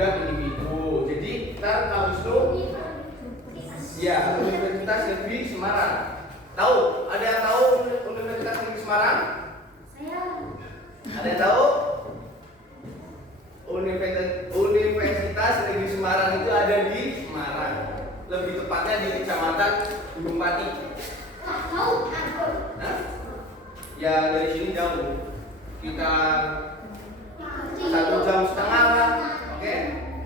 gerak individu. Jadi ntar Kak Wisnu, ya Universitas Negeri Semarang. Tahu? Ada yang tahu Universitas Negeri Semarang? Ada yang tahu? Universitas Negeri Semarang itu ada di Semarang. Lebih tepatnya di Kecamatan Gunung Pati. Nah, ya dari sini jauh. Kita 1,5 jam lah. Oke.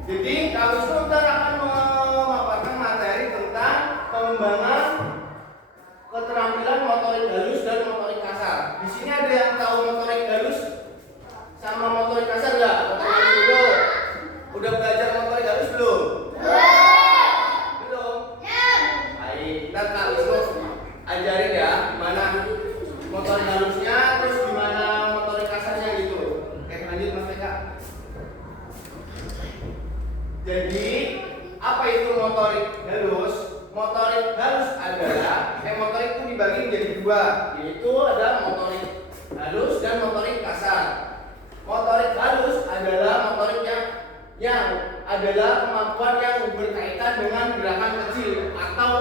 Jadi Kak Wisnu ntar akan memaparkan materi tentang pengembangan keterampilan motorik halus dan motorik kasar. Di sini ada yang tahu motorik halus sama motorik kasar nggak? Motorik halus dulu. Udah belajar motorik halus belum? Belum. Baik. Ntar Kak Wisnu ajarin ya gimana motorik halusnya, terus gimana motorik kasarnya gitu. Oke, lanjut Mas Eka. Jadi apa itu motorik halus? Motorik halus adalah motorik itu dibagi menjadi dua, yaitu ada motorik halus dan motorik kasar. Motorik halus adalah motorik yang adalah kemampuan yang berkaitan dengan gerakan kecil atau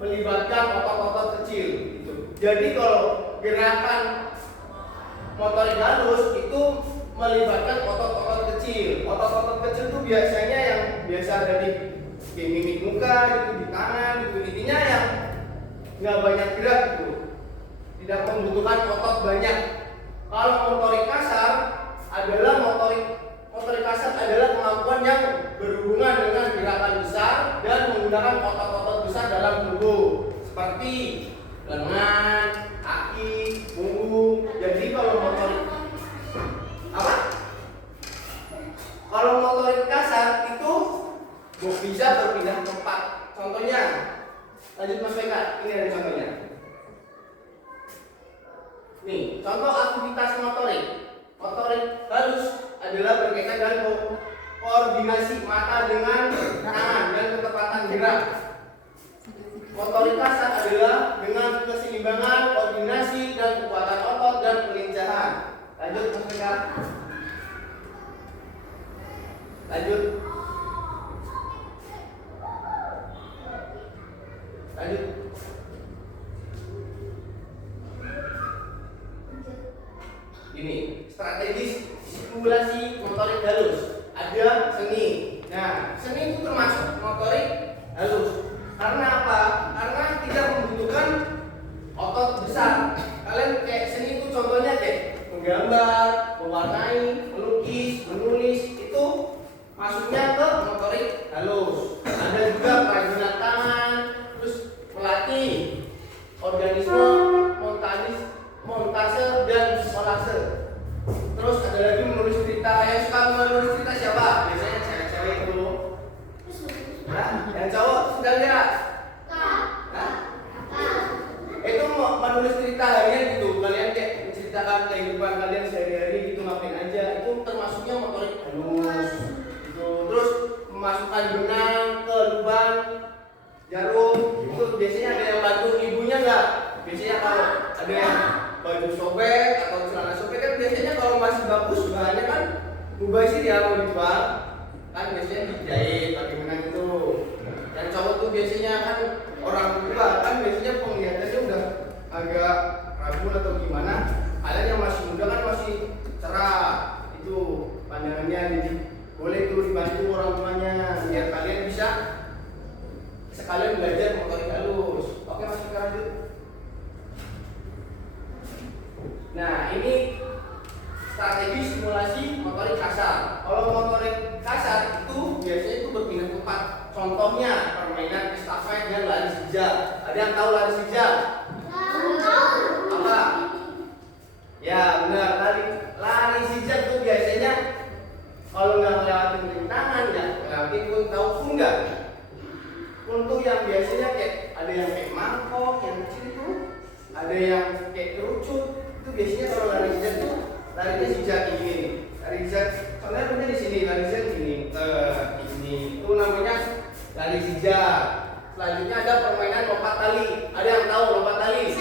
melibatkan otot-otot kecil. Gitu. Jadi kalau gerakan motorik halus itu melibatkan otot-otot kecil. Otot-otot kecil itu biasanya yang biasa ada di mimik muka, gitu, di tangan, gitu. Intinya yang nggak banyak gerak gitu, tidak membutuhkan otot banyak. Kalau motorik kasar adalah kemampuan yang berhubungan dengan gerakan besar dan menggunakan otot-otot besar dalam tubuh seperti lengan, kaki, punggung. Jadi kalau motorik kasar itu bisa berpindah tempat. Contohnya, lanjut Mas Peka, ini ada contohnya. Nih, contoh aktivitas motorik. Motorik halus adalah berkaitan dengan koordinasi mata dengan tangan dan ketepatan gerak. Motorik kasar adalah dengan keseimbangan, koordinasi dan kekuatan otot dan kelincahan. Lanjut Mas Peka. Lanjut. Ini strategi stimulasi motorik halus. Ada seni. Nah, seni itu termasuk motorik halus. Karena apa? Karena tidak membutuhkan otot besar. Kalian kayak seni itu contohnya kayak menggambar, mewarnai, melukis, menulis, itu masuknya ke motorik halus. Ada juga kerajinan tangan, terus melatih organisme, montase dan kolase. Terus ada lagi menulis cerita. Yang suka menulis cerita siapa? Biasanya cewek-cewek itu. Nah, yang cowok suka enggak? Itu menulis cerita harian gitu. Kalian kayak menceritakan kehidupan kalian sehari-hari gitu, ngapain aja. Itu termasuknya motorik halus. Gitu. Terus memasukkan benang ke lubang jarum. Itu biasanya ada yang bantu ibunya enggak? Biasanya kalau ada yang baju sobek atau celana sobek kan biasanya kalau masih bagus bahannya kan mubazir ya, mau dijual kan biasanya dijahit pakai benang itu. Dan cowok tuh biasanya kan orang tua kan biasanya penglihatannya udah agak ragu atau gimana. Kalian yang masih muda kan masih cerah itu pandangannya, jadi boleh tuh dibantu orang tuanya biar kalian bisa sekalian belajar motorik halus. Oke Mas, kita lanjut. Nah, ini strategi simulasi motorik kasar. Kalau motorik kasar itu biasanya itu berpindah tempat. Contohnya permainan estafet dan lari sijal. Ada yang tahu lari sijal? Apa? Ya benar, lari sijal itu biasanya kalau nggak ngelewatin rintangan ya ngelewatin pun tahu enggak? Untuk yang biasanya kayak ada yang kayak mangkok yang kecil itu, ada yang kayak kerucut. Itu biasanya kalau lari zigzag itu larinya zigzag ini, lari zigzag. Soalnya punya di sini lari zigzag ini, ini itu namanya lari zigzag. Selanjutnya ada permainan lompat tali. Ada yang tahu lompat tali?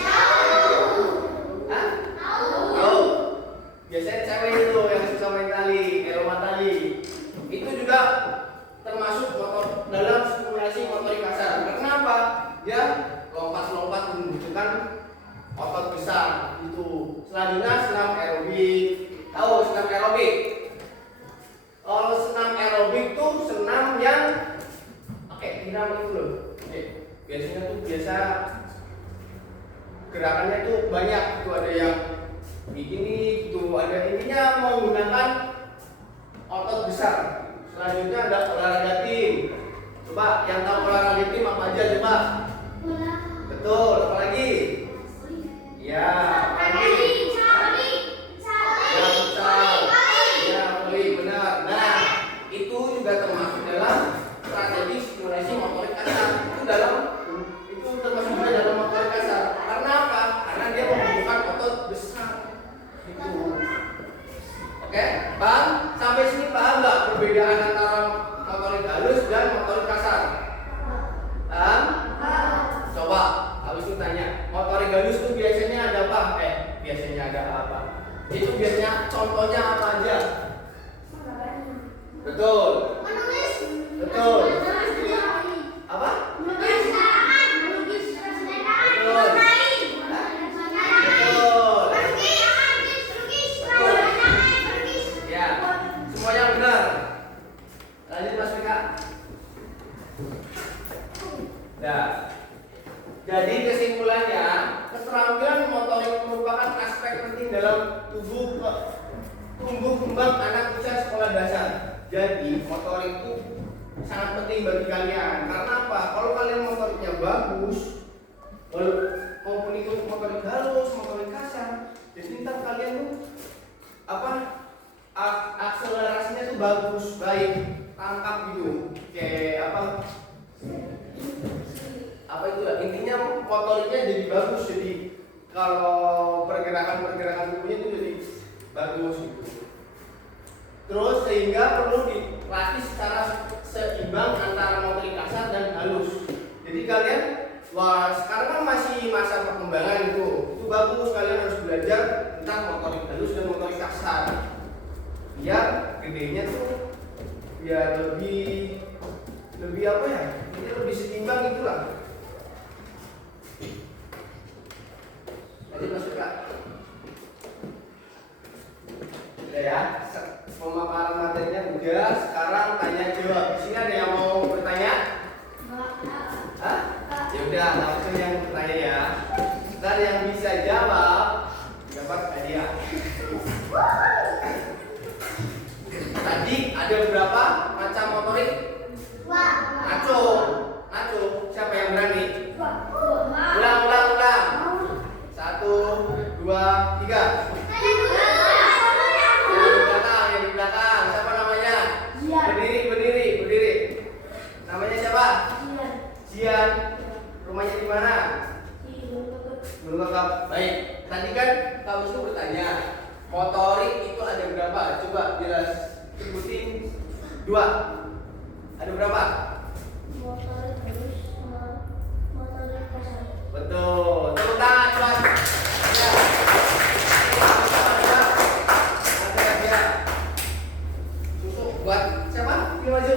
Hah? Tahu. Biasanya cewek itu yang suka main tali, kayak lompat tali. Itu juga aerobik. Kalau senam aerobik tuh senam yang pakai irama itu loh. Oke. Biasanya tuh gerakannya tuh banyak. Itu ada yang begini, itu ada intinya menggunakan otot besar. Selanjutnya ada olahraga tim. Coba yang tahu olahraga tim apa aja coba? Betul. Apa lagi? Ya. Itu juga termasuk dalam strategi stimulasi motorik kasar. Itu termasuk juga dalam motorik kasar. Karena apa? Karena dia membutuhkan otot besar. Gitu. Oke, paham? Sampai sini paham nggak perbedaan antara motorik halus dan motorik kasar? Paham? Coba, habis itu tanya, motorik halus itu biasanya ada apa? Biasanya ada apa? Itu biasanya contohnya apa aja? Betul. Betul. Apa? Betul. Ya, semuanya benar. Lanjut Mas Mika. Nah, jadi kesimpulannya, keterampilan motorik merupakan aspek penting dalam tumbuh kembang anak usia sekolah dasar. Jadi motorik itu sangat penting bagi kalian. Karena apa? Kalau kalian motoriknya bagus, maupun itu motorik halus, motorik kasar, jadi ntar kalian tuh akselerasinya tuh bagus, baik, tangkap gitu. Kayak apa itu ya? Intinya motoriknya jadi bagus. Jadi kalau pergerakan tubuhnya itu jadi bagus gitu. Terus sehingga perlu dilatih secara seimbang antara motorik kasar dan halus. Jadi kalian, sekarang kan masih masa perkembangan itu bagus, kalian harus belajar tentang motorik halus dan motorik kasar. Biar gedenya tuh biar lebih apa ya? Ini lebih seimbang itulah. Jadi masuk Kak. Udah ya, pemaparan materinya udah. Sekarang tanya jawab. Di sini ada yang mau bertanya? Hah? Ya udah, langsung yang bertanya ya. Ntar yang bisa jawab dapat hadiah. Tadi ada berapa macam motorik? Naco. Siapa yang berani? Ulang. 1, 2, 3. Yang di belakang. Siapa namanya? Berdiri. Namanya siapa? Jian. Rumahnya di mana? Belum lengkap. Baik. Tadi kan kamu itu bertanya, motorik itu ada berapa? Coba sebutin 2. Ada berapa? Motorik halus sama motorik kasar. Betul. Tepuk tangan buat. Ya. Susu buat siapa? Ini maju.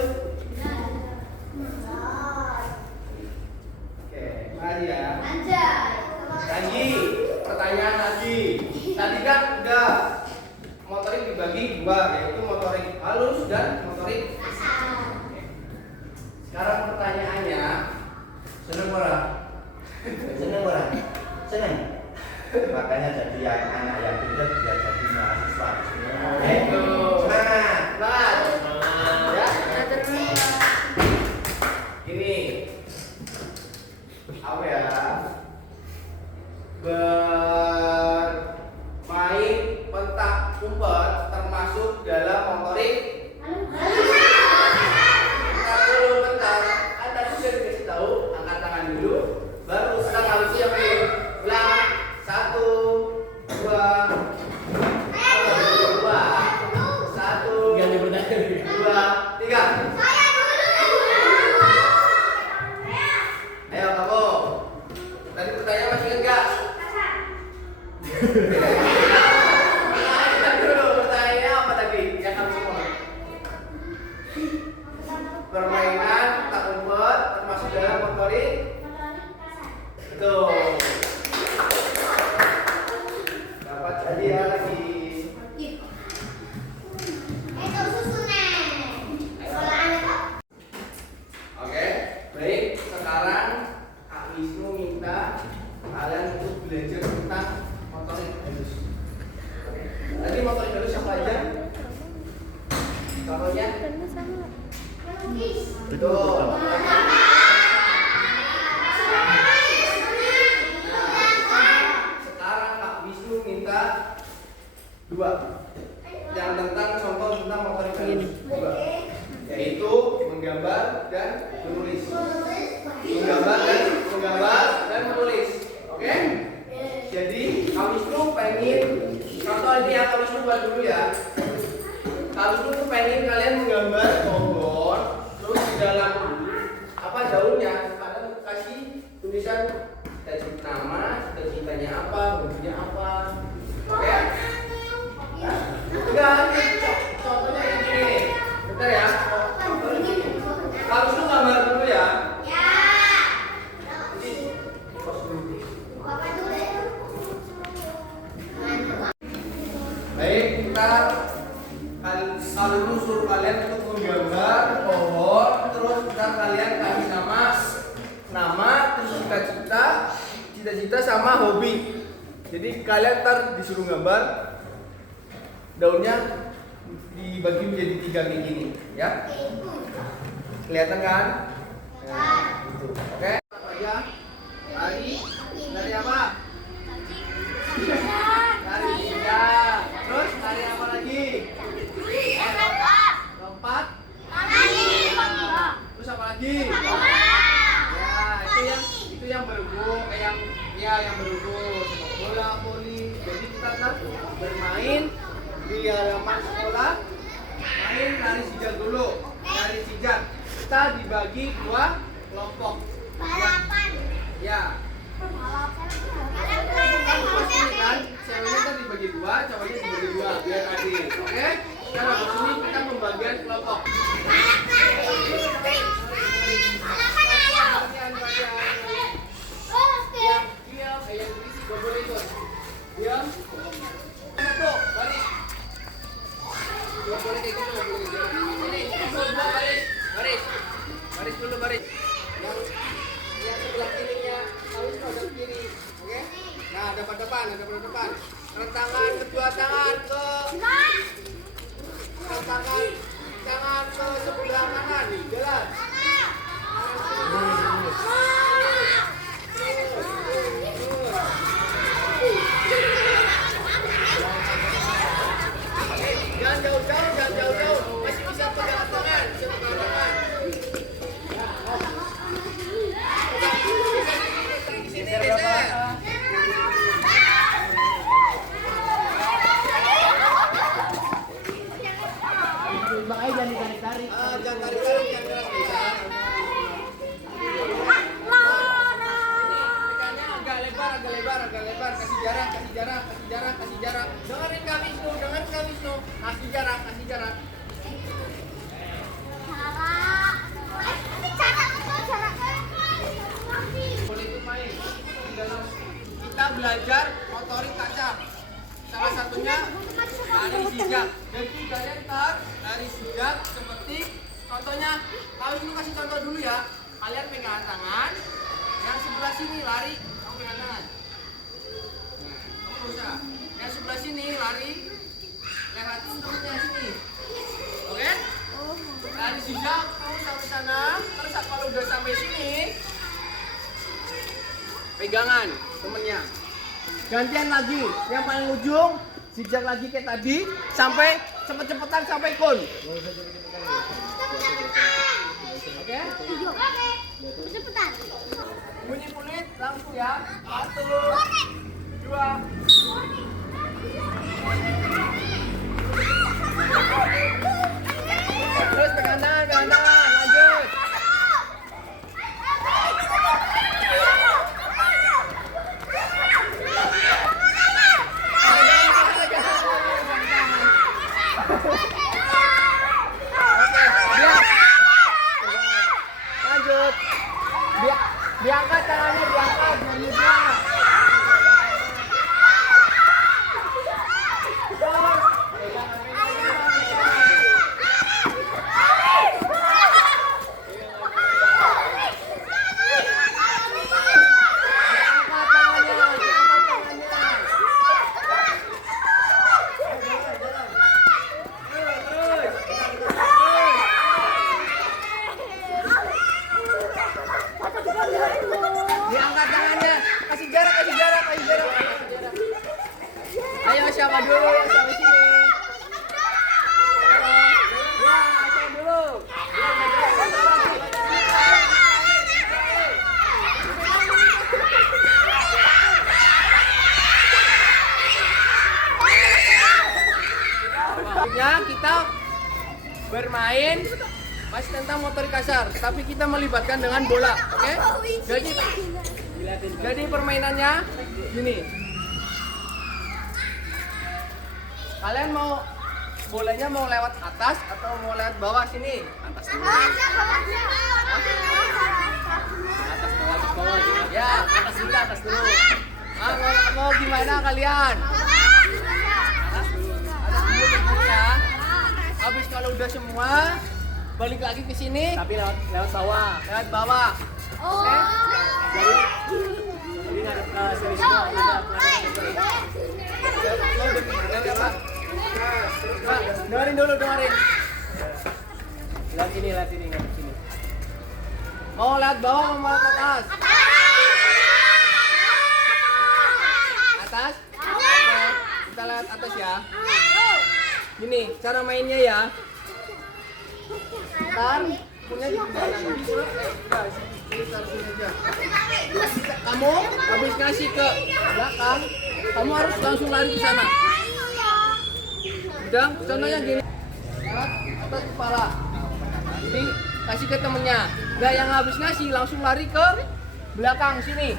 Oke, mari ya. Lagi, pertanyaan lagi. Tadi kan udah motorik dibagi 2, yaitu motorik halus dan motorik kasar. Sekarang pertanyaannya, seneng ora? Seneng. Makanya jadi anak yang pintar biar jadi mahasiswa. Semangat. Ya. Ini apa ya? Bermain petak umpet termasuk dalam motorik halus. Bentar. Anda sudah dikasih tahu, angkat tangan dulu. Baru sekarang harus siap nih. Ulang. 1, 2, 3. Ayo kamu. Tadi pertanyaan masih enggak? Dulu pertanyaannya apa tadi? Yang kamu semua. Permainan petak umpet termasuk dalam motorik. Betul. Dapat hadiah lagi. Contohnya? Melukis. Betul. Sekarang Kak Wisnu minta 2 yang tentang contoh tentang motorik halus. 2, yaitu menggambar dan menulis. Menggambar dan menulis. Oke? Jadi Kak Wisnu pengen contoh ini yang Kak Wisnu buat dulu ya. Kak Wisnu tuh pengen kalian menggambar pohon, terus di dalam apa daunnya kalian kasih tulisan cita-cita nama, cita-citanya apa, hobinya apa. Oke? Enggak, contohnya yang ini. Bentar ya. Contohnya gini. Kak Wisnu gambar dulu ya. Baik, kita kalau suruh kalian untuk menggambar pohon, terus kita kalian kasih nama, terus cita-cita sama hobi. Jadi kalian ntar disuruh gambar daunnya dibagi menjadi 3 kayak gini, ya. Kelihatan kan? Nah, gitu. Oke. Apa ya? Dari apa? Dari tiga. Terus dari apa lagi? Lompat. Terus apa lagi? Ya, itu yang bergu, yang bergu sepak bola, voli. Jadi kita kan bermain di halaman sekolah, main lari sijak dulu. Lari sijak. Kita dibagi 2 kelompok. Balapan. Ya. Kan ceweknya kan dibagi 2, cowoknya dibagi 2 biar adil. Oke? Sekarang di sini kita pembagian kelompok. Iya, kayak gini sih gak boleh ikut. Diam. Satu, baris. Gak boleh kayak gitu, gak boleh gitu. Ini, dua baris. Baris dulu, baris. Yang sebelah kirinya harus pada kiri, oke? Nah, depan. Tangan kedua tangan ke tangan ke sebelah kanan, jalan. Jangan jauh-jauh, masih bisa pegang tangan, Makanya jangan ditarik-tarik. Jangan tarik-tarik, jangan bisa. Agak lebar, kasih jarak. Dengerin Kak Wisnu. Kasih jarak. Boleh itu main di dalam. Kita belajar motorik kaca. Salah satunya lari sijak. Jadi kalian lari sijak seperti contohnya. Kalau dulu kasih contoh dulu ya. Kalian pegangan tangan. Yang sebelah sini lari, kamu pegangan tangan. Nah, kamu bisa. Yang sebelah sini lari, lewatin terusnya sini. Oke? Lari sijak, kamu sampai sana. Terus kalau udah sampai sini, pegangan temennya. Gantian lagi, yang paling ujung sijak lagi kayak tadi sampai cepet-cepetan sampai kun. Oke? Cepetan. Bunyi kulit langsung ya. 1, 2. Terus pegang tangan, lanjut. Lanjut. Diangkat tangannya, jangan lupa. bermain masih tentang motorik kasar, tapi kita melibatkan dengan bola, oke? Jadi permainannya gini. Kalian mau bolanya mau lewat atas atau mau lewat bawah sini? Atas dulu. Atas bawah gitu. Ya, atas dulu. Mau gimana kalian? Atas dulu bentar ya. Habis kalau udah semua, balik lagi ke sini. Tapi lewat bawah. Lewat bawah. Oke? Jadi nggak ada sini semua. Dengerin dulu, dengerin. Lihat sini, ngadep sini. Mau lewat bawah, mau ke atas? Atas? Oke, kita lewat atas ya. Gini, cara mainnya ya. Ntar, punya di belakang. Kamu habis ngasih ke belakang, kamu harus langsung lari ke sana. Udah, contohnya gini. Lewat atas kepala. Jadi kasih ke temennya. Nah, yang habis ngasih langsung lari ke belakang sini.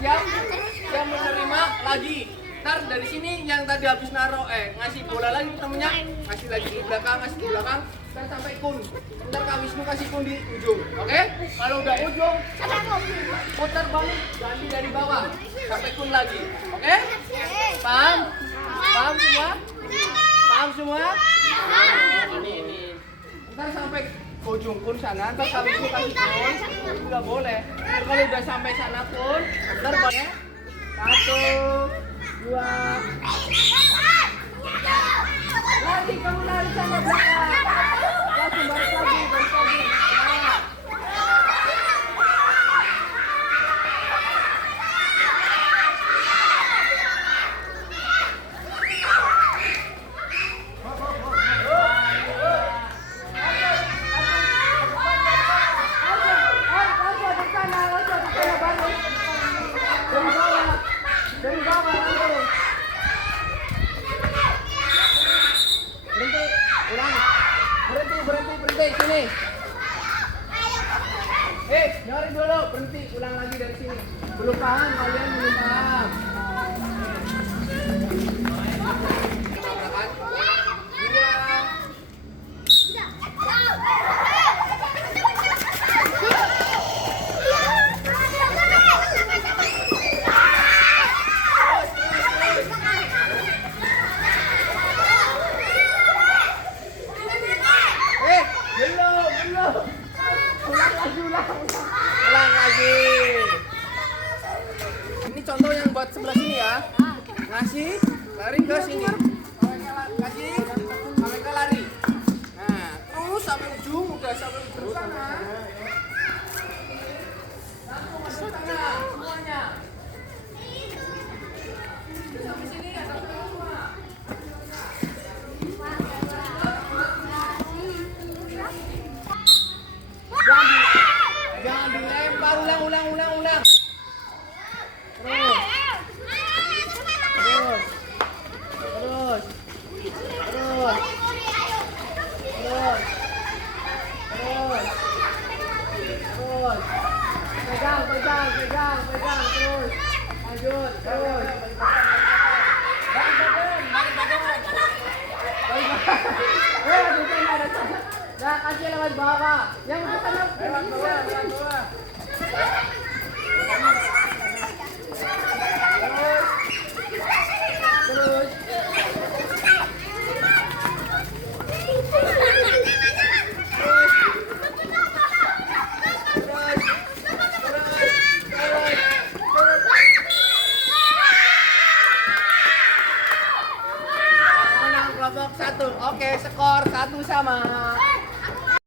Yang menerima lagi. Ntar dari sini yang tadi habis ngasih bola lagi ke temennya, ngasih lagi ke belakang, ntar sampai kun. Ntar Kak Wisnu kasih kun di ujung, oke? Kalau udah ujung, putar balik, ganti dari bawah, sampai kun lagi, oke? Paham? Paham semua? Paham semua? Ini. Ntar sampai ke ujung kun sana, ntar Kak Wisnu kasih kun, nggak boleh. Ntar kalau udah sampai sana kun, ntar boleh. 1, 2, lagi kamu lari sama belakang, langsung balik lagi. Nah. Dari bawah langsung. Berhenti sini. Dengerin dulu, berhenti, ulang lagi dari sini. Belum paham, kalian belum paham. Belum. Ulang lagi. Ini contoh yang buat sebelah sini ya. Ngasih, lari ke sini. Kasih, sampai ke lari. Nah, terus sampai ujung, udah sampai ujung sana. Langsung masuk tengah, semuanya. Sampai sini ya, sampai semua. Jangan dilempar, ulang. Terus. Pegang terus. Lanjut, terus. Nah, kasih lewat bawah. Yang bukan lewat bawah. Terus. Kelompok 1. Oke, skor 1-1.